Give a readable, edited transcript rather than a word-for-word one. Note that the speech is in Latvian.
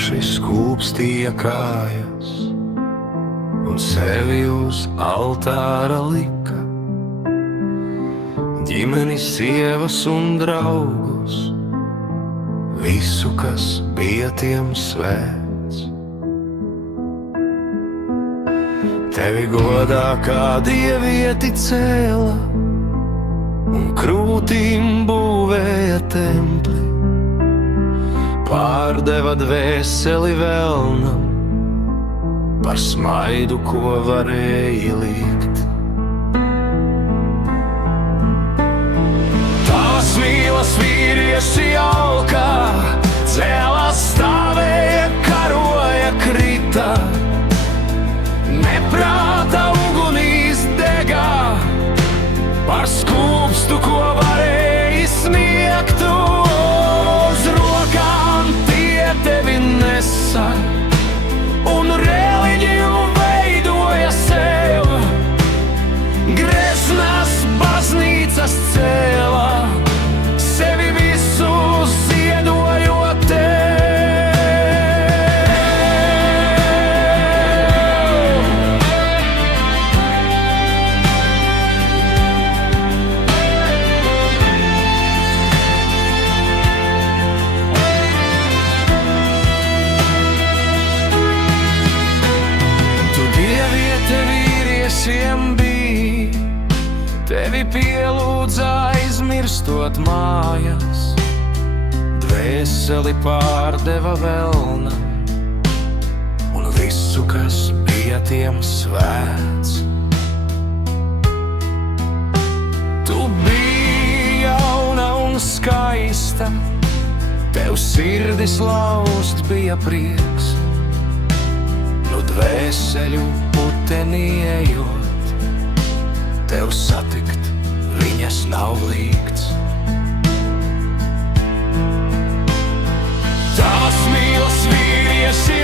droši skūpstīja kājas un sevi uz altāra lika. Ģimeni, sievas un draugus, visu, kas bija tiem svēts. Tevi godā kā dievieti cēla un krūtīm būvēja templi. Pārdeva dvēseli velnam par smaidu, ko varēja likt. Tavas mīlas vīrieši alkā, cēlās, stāvēja, karoja, krita, neprāta ugunīs degā, par skūpstu, ko varēja sniegt. Uz rokām tie tevi nesa un reliģiju veidoja sev. Greznās baznīcas cēlā, sevi visu ziedojot tev. Tevi pielūdza aizmirstot mājas, dvēseli pārdeva velnam un visu, kas bija tiem svēts. Tu biji jauna un skaista, tev sirdis laust bija prieks, nu dvēseļu putenī ejot, tev satikt viņas nav līgts. Tavas mīlas vīrieši